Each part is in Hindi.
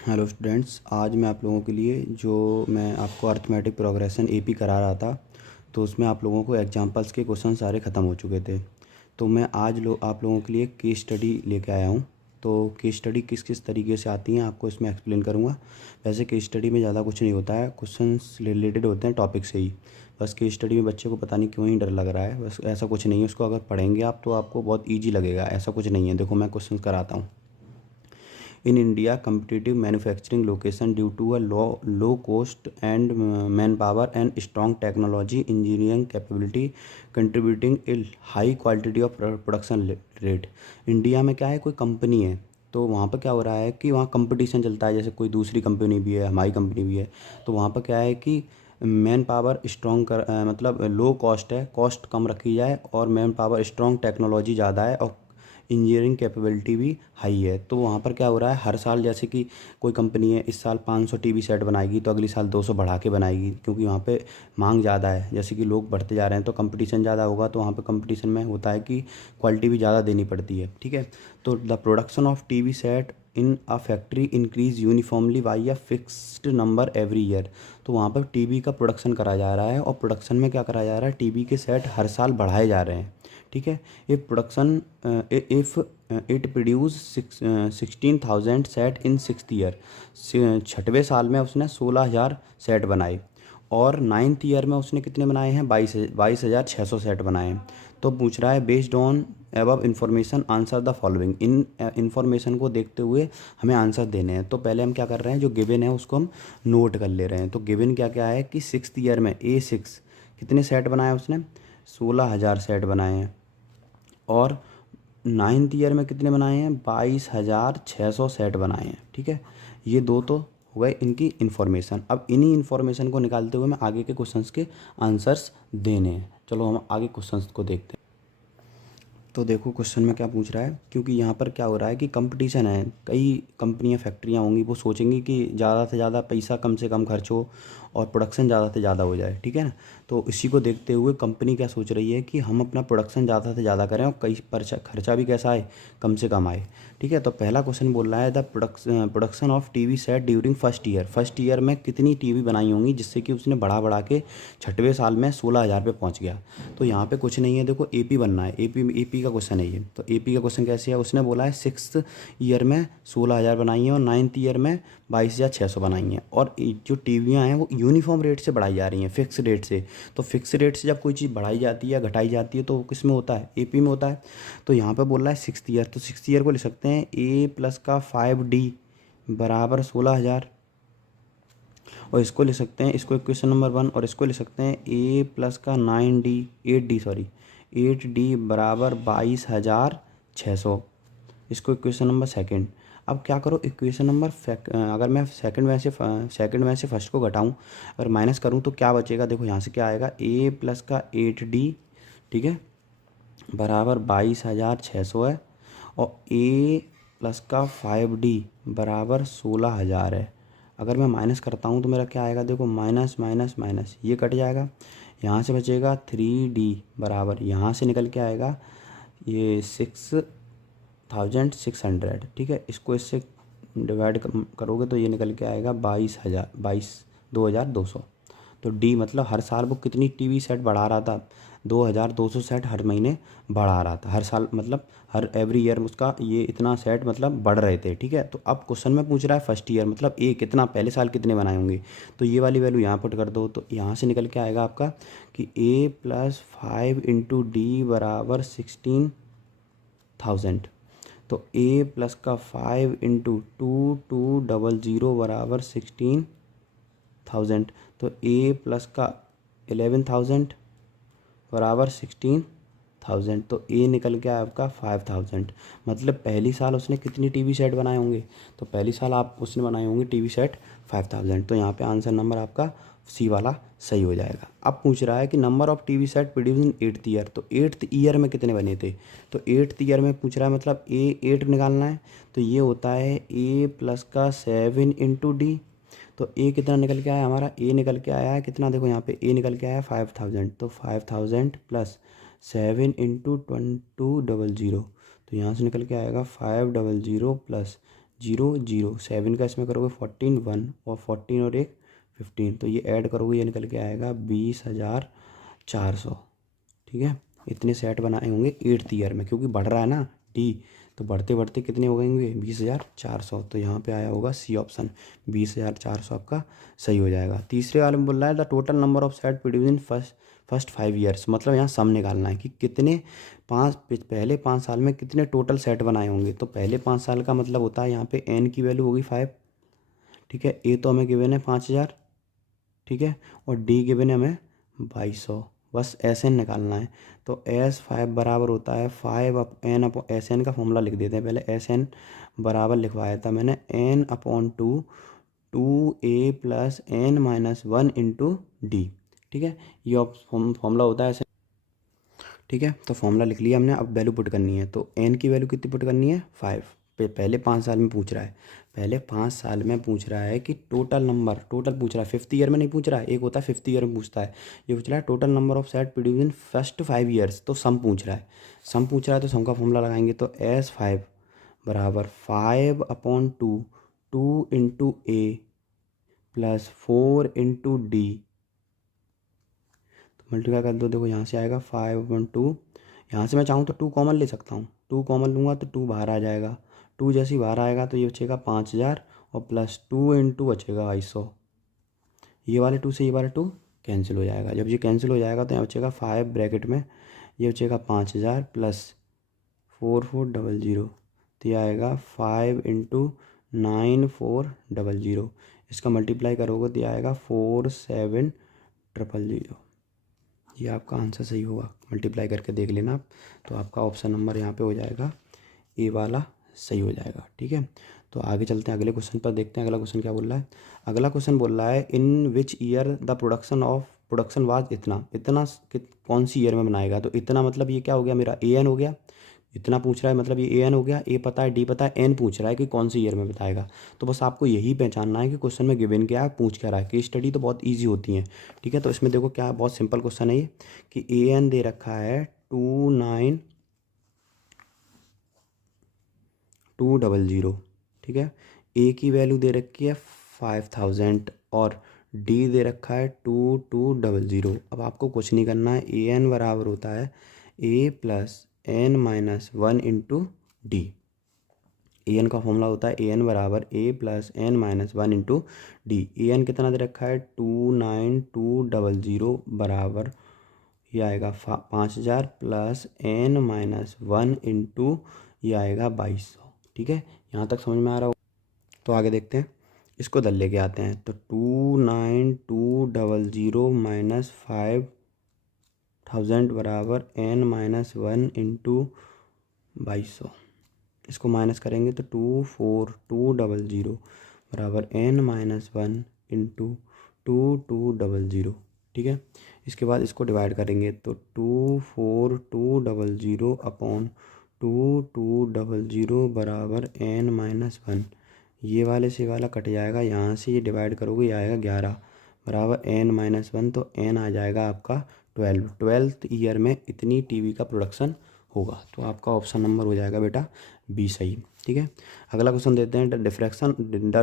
हेलो स्टूडेंट्स, आज मैं आप लोगों के लिए जो मैं आपको अर्थमेटिक प्रोग्रेशन एपी करा रहा था, तो उसमें आप लोगों को एग्जांपल्स के क्वेश्चन सारे ख़त्म हो चुके थे। तो मैं आज आप लोगों के लिए केस स्टडी लेके आया हूँ। तो केस स्टडी किस किस तरीके से आती हैं आपको इसमें एक्सप्लेन करूँगा। वैसे केस स्टडी में ज़्यादा कुछ नहीं होता है, क्वेश्चंस रिलेटेड होते हैं टॉपिक से ही। बस केस स्टडी में बच्चे को पता नहीं क्यों ही डर लग रहा है, बस ऐसा कुछ नहीं है। उसको अगर पढ़ेंगे आप तो आपको बहुत ईजी लगेगा, ऐसा कुछ नहीं है। देखो मैं क्वेश्चन कराता हूँ। In India, competitive manufacturing location due to a low cost and manpower and strong technology engineering capability contributing a high quality of production rate। India में क्या है, कोई कंपनी है तो वहाँ पर क्या हो रहा है कि वहाँ कंपटीशन चलता है। जैसे कोई दूसरी कंपनी भी है, हमारी कंपनी भी है, तो वहाँ पर क्या है कि मैन पावर स्ट्रॉन्ग मतलब लो कॉस्ट है, कॉस्ट कम रखी जाए, और मैन पावर स्ट्रॉन्ग टेक्नोलॉजी ज़्यादा है, और इंजीनियरिंग कैपेबिलिटी भी हाई है। तो वहाँ पर क्या हो रहा है, हर साल जैसे कि कोई कंपनी है इस साल 500 टीवी सेट बनाएगी तो अगली साल 200 बढ़ा के बनाएगी, क्योंकि वहाँ पे मांग ज़्यादा है। जैसे कि लोग बढ़ते जा रहे हैं तो कंपटीशन ज़्यादा होगा, तो वहाँ पे कंपटीशन में होता है कि क्वालिटी भी ज़्यादा देनी पड़ती है। ठीक है, तो the production of TV set in a factory increase uniformly by a fixed number every year. तो वहाँ पर टीवी का प्रोडक्शन करा जा रहा है, और प्रोडक्शन में क्या करा जा रहा है, टीवी के सेट हर साल बढ़ाए जा रहे हैं। ठीक है, ये production if it produce 16,000 set in sixth year. छठवें साल में उसने 16,000 सेट बनाए, और नाइन्थ ईयर में उसने कितने बनाए हैं, 22,600 सेट बनाए हैं। तो पूछ रहा है based on above information answer the following. In information को देखते हुए हमें आंसर देने हैं। तो पहले हम क्या कर रहे हैं, जो गिवन है उसको हम नोट कर ले रहे हैं। तो गिवन क्या क्या है कि सिक्स्थ ईयर में A6 कितने सेट बनाए उसने, 16,000 सेट बनाए हैं, और नाइन्थ ईयर में कितने बनाए हैं, 22,600 सेट बनाए हैं। ठीक है, ये दो तो हो गए इनकी इन्फॉर्मेशन। अब इन्हीं इन्फॉर्मेशन को निकालते हुए मैं आगे के क्वेश्चंस के आंसर्स देने हैं। चलो हम आगे क्वेश्चंस को देखते हैं। तो देखो क्वेश्चन में क्या पूछ रहा है, क्योंकि यहाँ पर क्या हो रहा है कि कंपटीशन है, कई कंपनियाँ फैक्ट्रियाँ होंगी, वो सोचेंगी कि ज़्यादा से ज़्यादा पैसा कम से कम खर्च हो और प्रोडक्शन ज़्यादा से ज़्यादा हो जाए। ठीक है ना, तो इसी को देखते हुए कंपनी क्या सोच रही है कि हम अपना प्रोडक्शन ज़्यादा से ज़्यादा करें और कई खर्चा भी कैसा आए, कम से कम आए। ठीक है, तो पहला क्वेश्चन बोल रहा है the production of TV set during first year. First year में कितनी टीवी बनाई होंगी जिससे कि उसने बढ़ा बढ़ा के छठवें साल में 16,000 पे पहुँच गया। तो यहाँ पे कुछ नहीं है, देखो एपी बनना है, एपी का क्वेश्चन है ये। तो एपी का क्वेश्चन कैसे है, उसने बोला है सिक्स्थ ईयर में 16,000 बनाई है और नाइन्थ ईयर में 22,600 बनाई हैं, और जो टीवियाँ हैं वो यूनिफॉर्म रेट से बढ़ाई जा रही हैं, फिक्स रेट से। तो फिक्स रेट से जब कोई चीज़ बढ़ाई जाती है या घटाई जाती है तो वो किस में होता है, एपी में होता है। तो यहाँ पे बोल रहा है सिक्स्थ ईयर, तो सिक्स्थ ईयर को लिख सकते हैं ए प्लस का 5D बराबर 16,000, और इसको लिख सकते हैं, इसको इक्वेशन नंबर 1, और इसको लिख सकते हैं ए प्लस का 8D बराबर 22,600। इसको इक्वेशन नंबर सेकंड। अब क्या करो, इक्वेशन नंबर अगर मैं सेकंड में से फर्स्ट को घटाऊं, अगर माइनस करूं तो क्या बचेगा, देखो यहाँ से क्या आएगा, ए प्लस का 8D, ठीक है, बराबर 22,600 है, और ए प्लस का 5D बराबर 16,000 है। अगर मैं माइनस करता हूँ तो मेरा क्या आएगा, देखो माइनस माइनस माइनस ये कट जाएगा, यहाँ से बचेगा 3D बराबर, यहाँ से निकल के आएगा ये 6,600। ठीक है, इसको इससे डिवाइड करोगे तो ये निकल के आएगा 2,200। तो डी मतलब हर साल वो कितनी टीवी सेट बढ़ा रहा था, 2,200 सेट हर महीने बढ़ा रहा था, हर साल मतलब हर एवरी ईयर उसका ये इतना सेट मतलब बढ़ रहे थे। ठीक है, तो अब क्वेश्चन में पूछ रहा है फर्स्ट ईयर मतलब ए कितना, पहले साल कितने बनाए होंगे, तो ये वाली वैल्यू यहाँ पुट कर दो, तो यहाँ से निकल के आएगा आपका कि ए प्लस 5 इंटू डी बराबर 16,000। तो ए प्लस का 5 इंटू 2,200 बराबर 16,000। तो ए प्लस का 11,000 बराबर 16,000। तो ए निकल गया आपका 5,000। मतलब पहली साल उसने कितनी टीवी सेट बनाए होंगे, तो पहली साल आप उसने बनाए होंगे टीवी सेट 5,000। तो यहाँ पे आंसर नंबर आपका सी वाला सही हो जाएगा। अब पूछ रहा है कि number of TV set produce in eighth year. तो एट्थ ईयर में कितने बने थे, तो एट्थ ईयर में पूछ रहा है मतलब ए 8 निकालना है, तो ये होता है ए प्लस का 7 इंटू डी। तो ए कितना निकल के आया हमारा, ए निकल के आया है कितना, देखो यहाँ पे ए निकल के आया 5,000। तो 5,000 प्लस 7 इंटू 2,200, तो यहाँ से निकल के आएगा 500 प्लस 0 0, 7 का इसमें करोगे 14 1 और 14 और 1 15, तो ये ऐड करोगे ये निकल के आएगा 20,400। ठीक है, इतने सेट बनाए होंगे 8th ईयर में, क्योंकि बढ़ रहा है ना डी, तो बढ़ते बढ़ते कितने हो गएंगे 20,400। तो यहाँ पे आया होगा सी ऑप्शन, 20,400 आपका सही हो जाएगा। तीसरे वाले में बोल रहा है the total number of set produce in first 5 years, मतलब यहाँ सम निकालना है कि कितने पहले 5 साल में कितने टोटल सेट बनाए होंगे। तो पहले 5 साल का मतलब होता है यहाँ पे एन की वैल्यू होगी 5। ठीक है, ए तो हमें गिवन है 5,000। ठीक है, और डी गिवन है हमें 2,200। बस एस एन निकालना है। तो एस 5 बराबर होता है 5 up n upon S n का फॉर्मूला लिख देते हैं पहले। एस एन बराबर लिखवाया था मैंने n upon 2 plus n minus 1 into d. ठीक है, ये फॉर्मूला होता है ऐसे। ठीक है, तो फॉर्मूला लिख लिया हमने, अब वैल्यू पुट करनी है। तो एन की वैल्यू कितनी पुट करनी है 5। पहले 5 साल में पूछ रहा है, पहले 5 साल में पूछ रहा है कि टोटल नंबर, टोटल पूछ रहा है, 5th ईयर में नहीं पूछ रहा है। एक होता है 5th ईयर में पूछता है, ये पूछ रहा है total number of set produce in first 5 years. तो सम पूछ रहा है, सम पूछ रहा है तो सम का फॉर्मूला लगाएंगे। तो एस 5 बराबर 5 अपॉन 2 इंटू ए प्लस 4 इंटू डी। तो मल्टीप्लाई कर दो, देखो यहाँ से आएगा 5/2। यहाँ से मैं चाहूँ तो 2 कॉमन ले सकता हूँ, 2 कॉमन लूँगा तो 2 बाहर आ जाएगा। 2 जैसे ही बाहर आएगा तो ये बचेगा 5,000 और प्लस 2 इंटू बचेगा 250। ये वाले 2 से ये वाले 2 कैंसिल हो जाएगा। जब ये कैंसिल हो जाएगा तो यहाँ बचेगा 5 ब्रैकेट में, ये बचेगा 5,000 प्लस 4400। तो ये आएगा 5 इंटू 9400। इसका मल्टीप्लाई करोगे तो ये आएगा 4700। ये आपका आंसर सही होगा, मल्टीप्लाई करके देख लेना आप। तो आपका ऑप्शन नंबर यहाँ पे हो जाएगा ए वाला सही हो जाएगा। ठीक है, तो आगे चलते हैं, अगले क्वेश्चन पर देखते हैं। अगला क्वेश्चन क्या बोल रहा है। अगला क्वेश्चन बोल रहा है in which year the production was इतना कौन सी ईयर में बनाएगा। तो इतना मतलब ये क्या हो गया, मेरा ए एन हो गया। इतना पूछ रहा है मतलब ये ए एन हो गया, ए पता है डी पता है, एन पूछ रहा है कि कौन सी ईयर में बताएगा। तो बस आपको यही पहचानना है कि क्वेश्चन में गिवन क्या है, पूछ क्या रहा है। केस स्टडी तो बहुत ईजी होती है। ठीक है, तो इसमें देखो क्या बहुत सिंपल क्वेश्चन है ये कि ए एन दे रखा है 29,200। ठीक है, ए की वैल्यू दे रखी है 5,000 और डी दे रखा है 2,200। अब आपको कुछ नहीं करना है, ए एन बराबर होता है a plus n minus 1 into d. A n का फॉर्मूला होता है ए एन बराबर a plus n minus 1 into d. A n कितना दे रखा है 29,200 बराबर ये आएगा 5,000 प्लस एन माइनस 1 इंटू ये आएगा 2,200। ठीक है, यहाँ तक समझ में आ रहा हो। तो आगे देखते हैं, इसको दल लेके आते हैं। तो 29,200 माइनस 5,000 बराबर एन माइनस 1 इंटू 2,200। इसको माइनस करेंगे तो 24,200 बराबर एन माइनस 1 इंटू 2,200। ठीक है, इसके बाद इसको डिवाइड करेंगे तो 24,200 अपॉन 2,200 बराबर एन माइनस 1। ये वाले से वाला कट जाएगा, यहाँ से ये डिवाइड करोगे ये आएगा 11 बराबर एन माइनस 1। तो एन आ जाएगा आपका 12th ईयर में इतनी टीवी का प्रोडक्शन होगा। तो आपका ऑप्शन नंबर हो जाएगा बेटा बी सही। ठीक है, अगला क्वेश्चन देते हैं the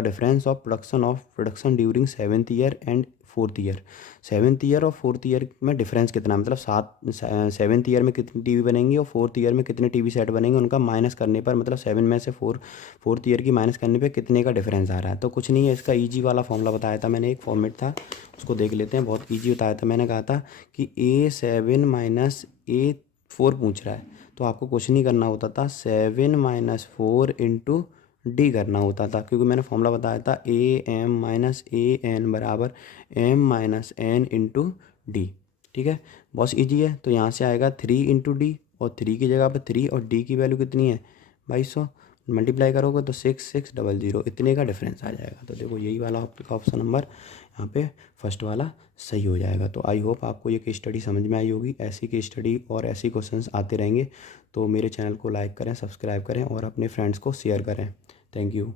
difference of production during 7th year and 4th year. 7th year और 4th ईयर में डिफरेंस कितना, मतलब 7th ईयर में कितनी टीवी बनेंगी और 4th ईयर में कितने टीवी सेट बनेंगे, उनका माइनस करने पर, मतलब 7 में से 4th ईयर की माइनस करने पर कितने का डिफरेंस आ रहा है। तो कुछ नहीं है, इसका ईजी वाला फॉर्मूला बताया था मैंने, एक फॉर्मेट था उसको देख लेते हैं। बहुत ईजी बताया था, मैंने कहा था कि A7 माइनस A4 पूछ रहा है तो आपको कुछ नहीं करना होता था, 7 माइनस 4 इंटू डी करना होता था, क्योंकि मैंने फॉर्मूला बताया था a m minus a n बराबर m minus n into d. ठीक है, बहुत ईजी है। तो यहाँ से आएगा 3 इंटू डी और 3 की जगह पर 3 और डी की वैल्यू कितनी है 2,200। मल्टीप्लाई करोगे तो 6,600 इतने का डिफरेंस आ जाएगा। तो देखो यही वाला आपका ऑप्शन नंबर यहाँ पे फर्स्ट वाला सही हो जाएगा। तो आई होप आपको ये केस स्टडी समझ में आई होगी। ऐसी केस स्टडी और ऐसी क्वेश्चंस आते रहेंगे, तो मेरे चैनल को लाइक करें, सब्सक्राइब करें और अपने फ्रेंड्स को शेयर करें। Thank you.